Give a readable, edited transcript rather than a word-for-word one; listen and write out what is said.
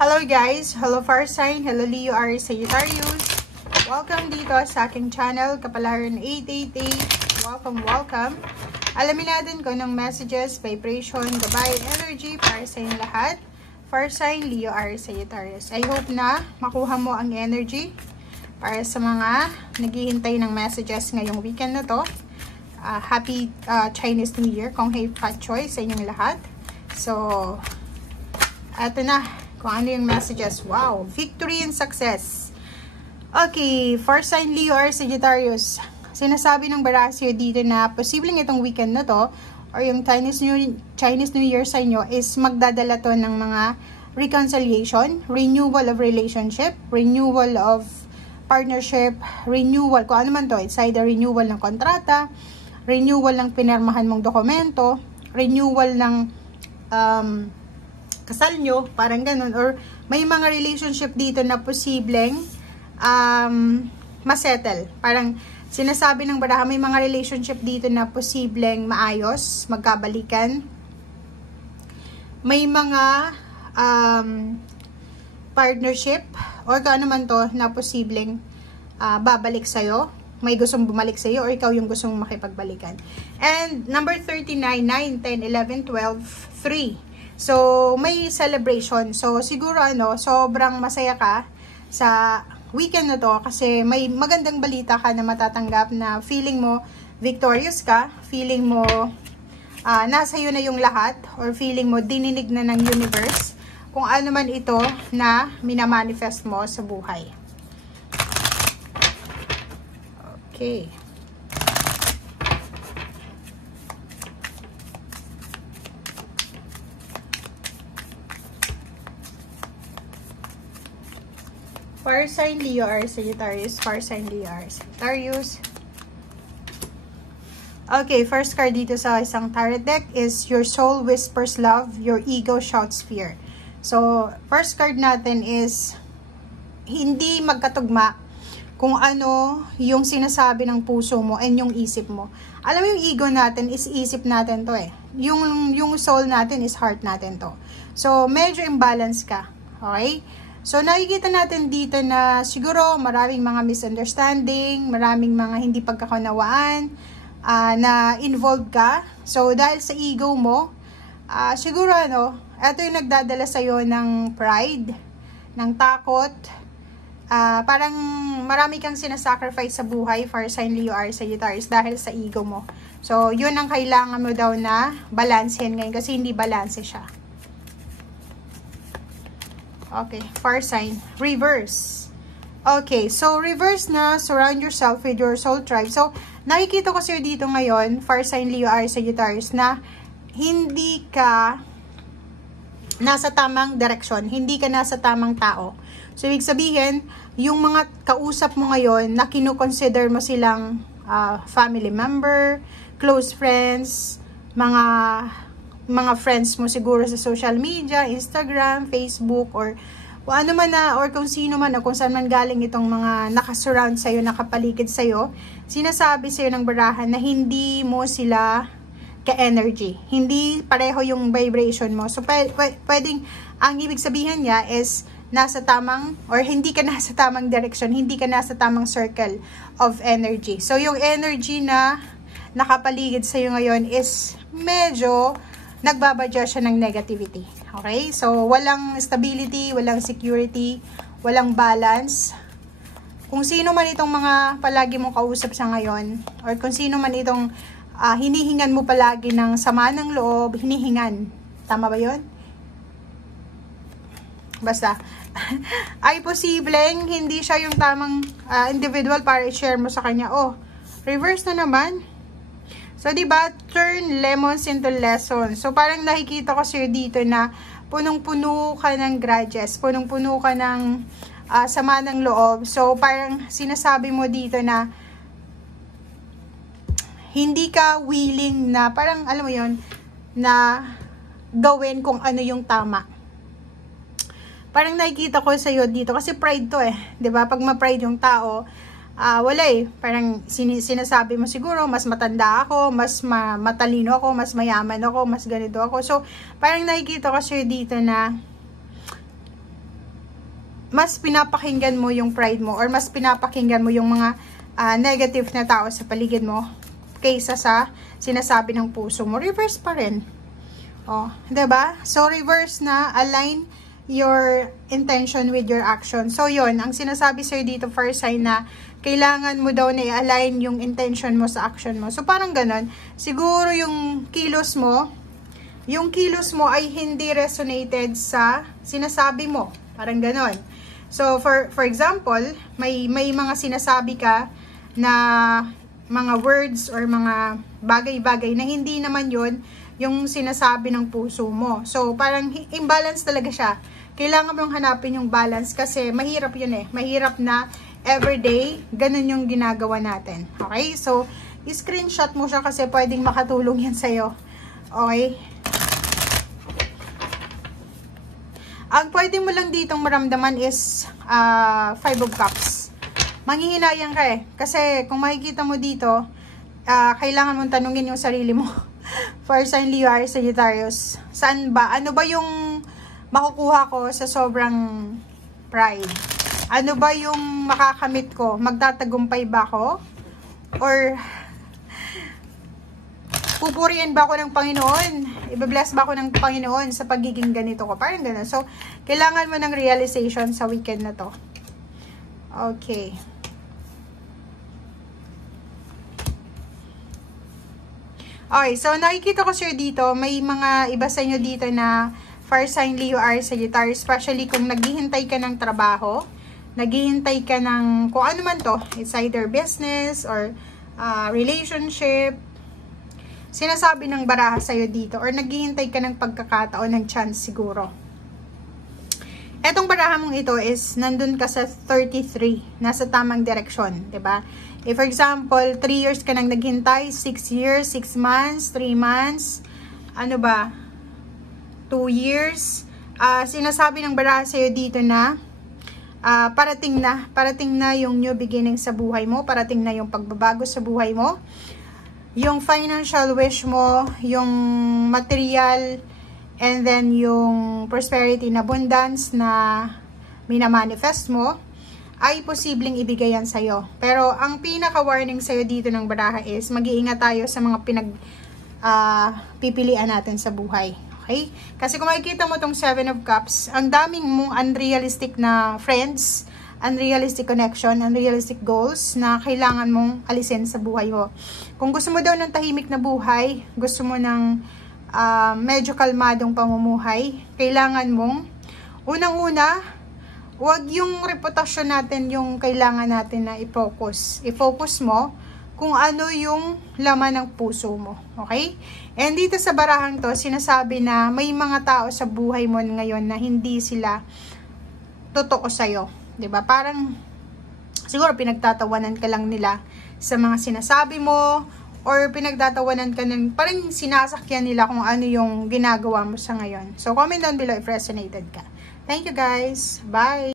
Hello guys! Hello Fire Sign! Hello Leo, Aries, Sagittarius! Welcome dito sa aking channel, Kapalaran 888. Welcome! Alamin natin kung anong messages, vibration, gabay, energy para sa inyo lahat. Fire Sign, Leo, Aries, Sagittarius. I hope na makuha mo ang energy para sa mga naghihintay ng messages ngayong weekend na to. Happy Chinese New Year, Kong Hei Fat Choy sa inyong lahat. So, eto na. Kung ano yung messages. Wow! Victory and success. Okay. Fire Sign, Leo, Aries, Sagittarius. Sinasabi ng Barasio dito na posibleng itong weekend na to or yung Chinese New Year sa inyo is magdadala to ng mga reconciliation, renewal of relationship, renewal of partnership, renewal, kung ano man to. It's either renewal ng kontrata, renewal ng pinirmahan mong dokumento, renewal ng kasal nyo, parang ganun, or may mga relationship dito na posibleng masettle. Parang sinasabi ng baraha, may mga relationship dito na posibleng maayos, magkabalikan. May mga partnership or kung ano man to na posibleng babalik sa'yo. May gustong bumalik sa'yo or ikaw yung gustong makipagbalikan. And number 39, 9, 10, 11, 12, 3. So, may celebration. So, siguro sobrang masaya ka sa weekend na to kasi may magandang balita ka na matatanggap na feeling mo victorious ka, feeling mo nasa iyo na yung lahat, or feeling mo dininig na ng universe kung ano man ito na minamanifest mo sa buhay. Okay. Fire Sign, Leo, Aries, Sagittarius. Fire Sign, Leo, Aries, Sagittarius. Okay, first card dito sa isang tarot deck is Your Soul Whispers Love, Your Ego Shouts Fear. So, first card natin is hindi magkatugma kung ano yung sinasabi ng puso mo and yung isip mo. Alam mo, yung ego natin is isip natin to eh. Yung soul natin is heart natin to. So, medyo imbalance ka. Okay? So, nakikita natin dito na siguro maraming mga misunderstanding, maraming mga hindi pagkakunawaan na involved ka. So, dahil sa ego mo, siguro ito yung nagdadala sa'yo ng pride, ng takot. Parang marami kang sinasacrifice sa buhay, Fire Sign, Leo, Aries, Sagittarius, dahil sa ego mo. So, yun ang kailangan mo daw na balansehin ngayon kasi hindi balanse siya. Okay, Fire Sign, reverse. Okay, so reverse na, surround yourself with your soul tribe. So, nakikita ko sa'yo dito ngayon, Fire Sign, Leo, Aries, Sagittarius, na hindi ka nasa tamang direksyon, hindi ka nasa tamang tao. So, ibig sabihin, yung mga kausap mo ngayon na kinukonsider mo silang family member, close friends, mga friends mo siguro sa social media, Instagram, Facebook, or kung ano man na, or kung sino man, o kung saan man galing itong mga nakasurround sa'yo, nakapaligid sa'yo, sinasabi sa'yo ng barahan na hindi mo sila ka-energy. Hindi pareho yung vibration mo. So, pwedeng, ang ibig sabihin niya is, nasa tamang, or hindi ka nasa tamang direction, hindi ka nasa tamang circle of energy. So, yung energy na nakapaligid sa'yo ngayon is medyo nagbabadya siya ng negativity. Okay? So, walang stability, walang security, walang balance. Kung sino man itong mga palagi mong kausap sa ngayon, or kung sino man itong hinihingan mo palagi ng sama ng loob, hinihingan. Tama ba yun? Basta, ay posibleng hindi siya yung tamang individual para i-share mo sa kanya. Oh, reverse na naman. So, diba, turn lemons into lessons. So, parang nakikita ko sa'yo dito na punong-puno ka ng grudges, punong-puno ka ng sama ng loob. So, parang sinasabi mo dito na hindi ka willing na, parang, alam mo yon, na gawin kung ano yung tama. Parang nakikita ko sa'yo dito, kasi pride to eh. Diba? Pag ma-pride yung tao, wala eh. Parang sinasabi mo siguro, mas matanda ako, mas matalino ako, mas mayaman ako, mas ganito ako. So, parang nakikita ko sa'yo dito na mas pinapakinggan mo yung pride mo or mas pinapakinggan mo yung mga negative na tao sa paligid mo kaysa sa sinasabi ng puso mo. Reverse pa rin. Oh, 'di ba? So reverse na, align your intention with your action. So yon, ang sinasabi sa'yo dito, first sign, na kailangan mo daw na i-align yung intention mo sa action mo. So parang ganon, siguro yung kilos mo ay hindi resonated sa sinasabi mo. Parang ganon. So for example, may mga sinasabi ka na mga words or mga bagay-bagay na hindi naman yon yung sinasabi ng puso mo. So parang imbalance talaga siya. Kailangan mong hanapin yung balance kasi mahirap yun eh. Mahirap na everyday, ganun yung ginagawa natin. Okay? So, i-screenshot mo siya kasi pwedeng makatulong yan sa'yo. Okay? Ang pwede mo lang ditong maramdaman is 5 of Cups. Manghihinayang ka eh. Kasi kung makikita mo dito, kailangan mong tanungin yung sarili mo. Fire sign Leo, Aries, Sagittarius. Saan ba? Ano ba yung makukuha ko sa sobrang pride? Ano ba yung makakamit ko? Magtatagumpay ba ako? Or pupurihin ba ako ng Panginoon? Ibe-bless ba ako ng Panginoon sa pagiging ganito ko? Parang gano'n. So, kailangan mo ng realization sa weekend na to. Okay. Okay, so nakikita ko sir dito, may mga iba sa inyo dito na fire sign Leo, Aries, Sagittarius, especially kung naghihintay ka ng trabaho, naghihintay ka ng kung ano man to, it's either business or relationship, sinasabi ng baraha sa'yo dito, or naghihintay ka ng pagkakataon, ng chance siguro. Etong baraha mong ito is, nandun ka sa 33, nasa tamang direksyon, 'di ba? If for example, 3 years ka nang naghintay, 6 years, 6 months, 3 months, ano ba, 2 years, sinasabi ng baraha sa'yo dito na, parating na yung new beginning sa buhay mo, parating na yung pagbabago sa buhay mo, yung financial wish mo, yung material, and then yung prosperity na abundance na minamanifest mo, ay posibleng ibigay yan sa'yo. Pero ang pinaka-warning sa'yo dito ng baraha is, mag-iingat tayo sa mga pipilian natin sa buhay. Okay? Kasi kung makikita mo tong 7 of Cups, ang daming mong unrealistic na friends, unrealistic connection, unrealistic goals na kailangan mong alisin sa buhay mo. Kung gusto mo daw ng tahimik na buhay, gusto mo ng medyo kalmadong pamumuhay, kailangan mong, unang-una, huwag yung reputasyon natin yung kailangan natin na i-focus. I-focus mo kung ano yung laman ng puso mo. Okay? And dito sa barahang to, sinasabi na may mga tao sa buhay mo ngayon na hindi sila totoo sa'yo. 'Di ba? Parang, siguro pinagtatawanan ka lang nila sa mga sinasabi mo, or pinagtatawanan ka ng, parang sinasakyan nila kung ano yung ginagawa mo sa ngayon. So, comment down below if resonated ka. Thank you guys. Bye!